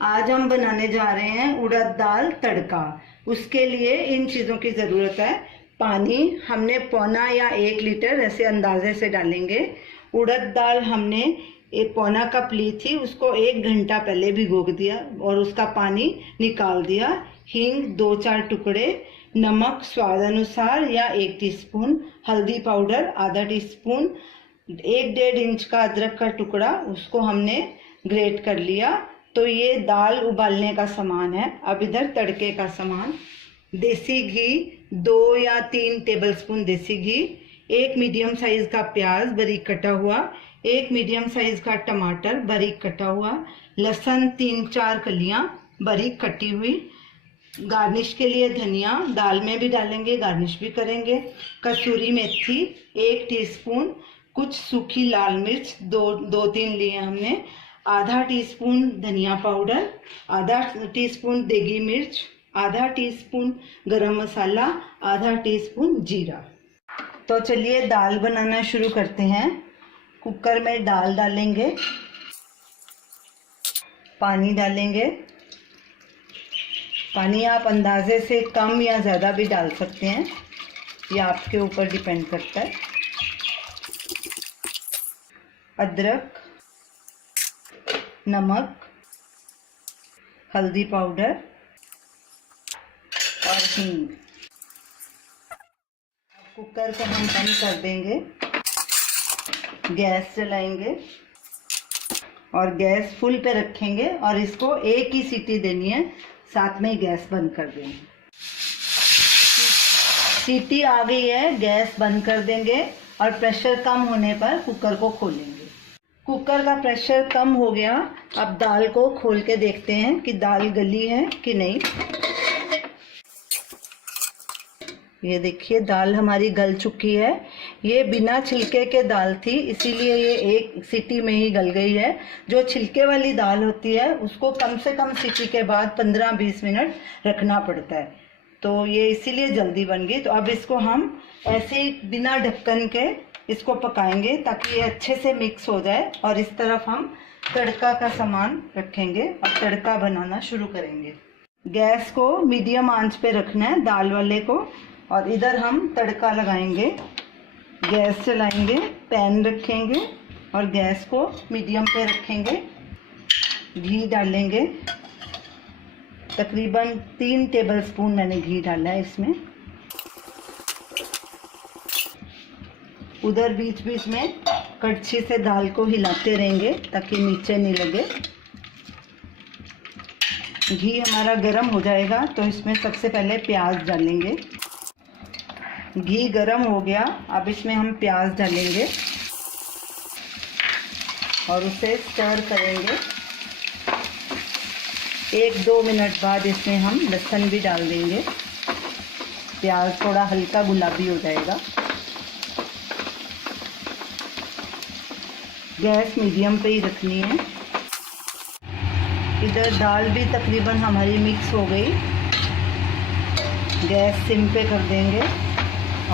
आज हम बनाने जा रहे हैं उड़द दाल तड़का। उसके लिए इन चीज़ों की ज़रूरत है। पानी हमने पौना या 1 लीटर ऐसे अंदाजे से डालेंगे। उड़द दाल हमने एक पौना कप ली थी, उसको 1 घंटा पहले भिगो दिया और उसका पानी निकाल दिया। हींग 2-4 टुकड़े, नमक स्वाद अनुसार या 1 टीस्पून, हल्दी पाउडर आधा टीस्पून, 1-1.5 इंच का अदरक का टुकड़ा, उसको हमने ग्रेट कर लिया। तो ये दाल उबालने का सामान है। अब इधर तड़के का सामान, देसी घी 2 या 3 टेबलस्पून देसी घी, 1 मीडियम साइज का प्याज बारीक कटा हुआ, 1 मीडियम साइज का टमाटर बारीक कटा हुआ, लहसुन 3-4 कलियां बारीक कटी हुई, गार्निश के लिए धनिया दाल में भी डालेंगे, गार्निश भी करेंगे, कसूरी मेथी 1 टीस्पून, कुछ सूखी लाल मिर्च 2-3 लिए हमने, आधा टीस्पून धनिया पाउडर, आधा टीस्पून देगी मिर्च, आधा टीस्पून गरम मसाला, आधा टीस्पून जीरा। तो चलिए दाल बनाना शुरू करते हैं। कुकर में दाल डालेंगे, पानी डालेंगे। पानी आप अंदाजे से कम या ज़्यादा भी डाल सकते हैं, ये आपके ऊपर डिपेंड करता है। अदरक, नमक, हल्दी पाउडर और हींग। कुकर को हम बंद कर देंगे, गैस जलाएंगे और गैस फुल पे रखेंगे और इसको एक ही सीटी देनी है, साथ में ही गैस बंद कर देंगे। सीटी आ गई है, गैस बंद कर देंगे और प्रेशर कम होने पर कुकर को खोलेंगे। कुकर का प्रेशर कम हो गया। अब दाल को खोल के देखते हैं कि दाल गली है कि नहीं। ये देखिए दाल हमारी गल चुकी है। ये बिना छिलके के दाल थी, इसीलिए ये एक सीटी में ही गल गई है। जो छिलके वाली दाल होती है उसको कम से कम सीटी के बाद 15-20 मिनट रखना पड़ता है, तो ये इसीलिए जल्दी बन गई। तो अब इसको हम ऐसे ही बिना ढक्कन के इसको पकाएंगे ताकि ये अच्छे से मिक्स हो जाए। और इस तरफ हम तड़का का सामान रखेंगे और तड़का बनाना शुरू करेंगे। गैस को मीडियम आंच पे रखना है दाल वाले को, और इधर हम तड़का लगाएंगे। गैस चलाएंगे, पैन रखेंगे और गैस को मीडियम पे रखेंगे। घी डालेंगे, तकरीबन 3 टेबलस्पून मैंने घी डाला है इसमें। उधर बीच बीच में कड़छी से दाल को हिलाते रहेंगे ताकि नीचे नहीं लगे। घी हमारा गरम हो जाएगा तो इसमें सबसे पहले प्याज डालेंगे। घी गरम हो गया, अब इसमें हम प्याज डालेंगे और उसे स्टर करेंगे। 1-2 मिनट बाद इसमें हम लहसुन भी डाल देंगे। प्याज थोड़ा हल्का गुलाबी हो जाएगा। गैस मीडियम पे ही रखनी है। इधर दाल भी तकरीबन हमारी मिक्स हो गई। गैस सिम पे कर देंगे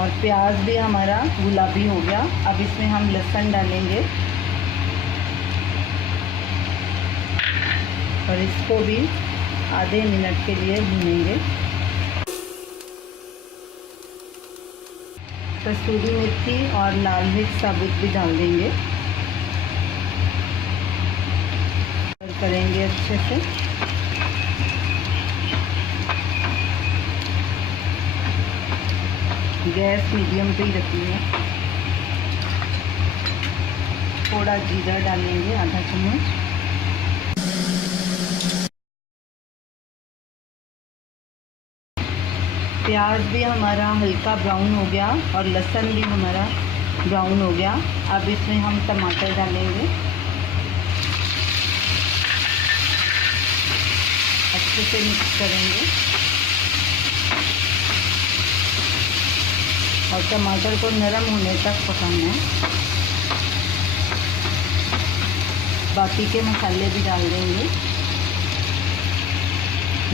और प्याज भी हमारा गुलाबी हो गया। अब इसमें हम लहसुन डालेंगे और इसको भी आधे मिनट के लिए भूनेंगे। कसूरी मेथी और लाल मिर्च साबुत भी डाल देंगे। करेंगे अच्छे से। गैस मीडियम पे ही रखनी है। थोड़ा जीरा डालेंगे, आधा चम्मच। प्याज भी हमारा हल्का ब्राउन हो गया और लहसुन भी हमारा ब्राउन हो गया। अब इसमें हम टमाटर डालेंगे, अच्छे से मिक्स करेंगे और टमाटर को नरम होने तक पकाना है। बाकी के मसाले भी डाल देंगे।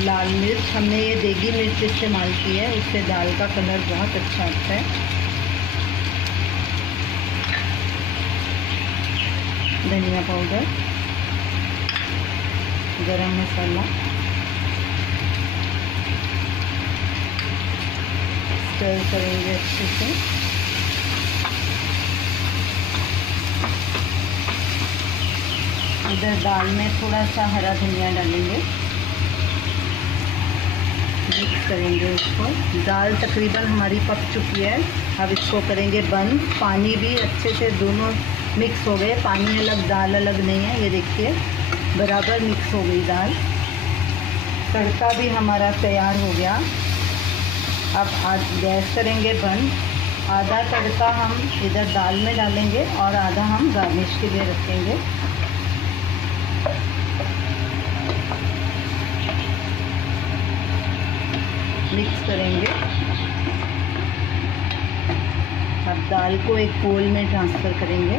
लाल मिर्च, हमने ये देगी मिर्च इस्तेमाल की है, उससे दाल का कलर बहुत अच्छा आता है। धनिया पाउडर, गरम मसाला, स्टर करेंगे अच्छे से। इधर दाल में थोड़ा सा हरा धनिया डालेंगे, मिक्स करेंगे इसको। दाल तकरीबन हमारी पक चुकी है, अब इसको करेंगे बंद। पानी भी अच्छे से दोनों मिक्स हो गए, पानी अलग दाल अलग नहीं है, ये देखिए बराबर मिक्स हो गई दाल। तड़का भी हमारा तैयार हो गया। अब गैस करेंगे बंद। आधा तड़का हम इधर दाल में डालेंगे और आधा हम गार्निश के लिए रखेंगे। मिक्स करेंगे। अब दाल को एक बोल में ट्रांसफ़र करेंगे।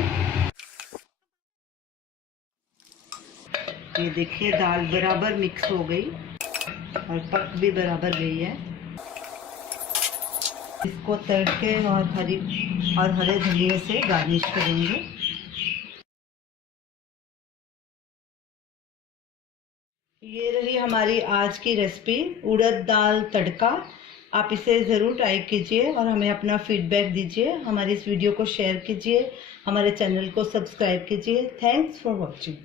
ये देखिए दाल बराबर मिक्स हो गई और पक भी बराबर गई है। इसको तड़के और हरे धनिए से गार्निश करेंगे। ये रही हमारी आज की रेसिपी, उड़द दाल तड़का। आप इसे ज़रूर ट्राई कीजिए और हमें अपना फीडबैक दीजिए। हमारी इस वीडियो को शेयर कीजिए, हमारे चैनल को सब्सक्राइब कीजिए। Thanks for watching.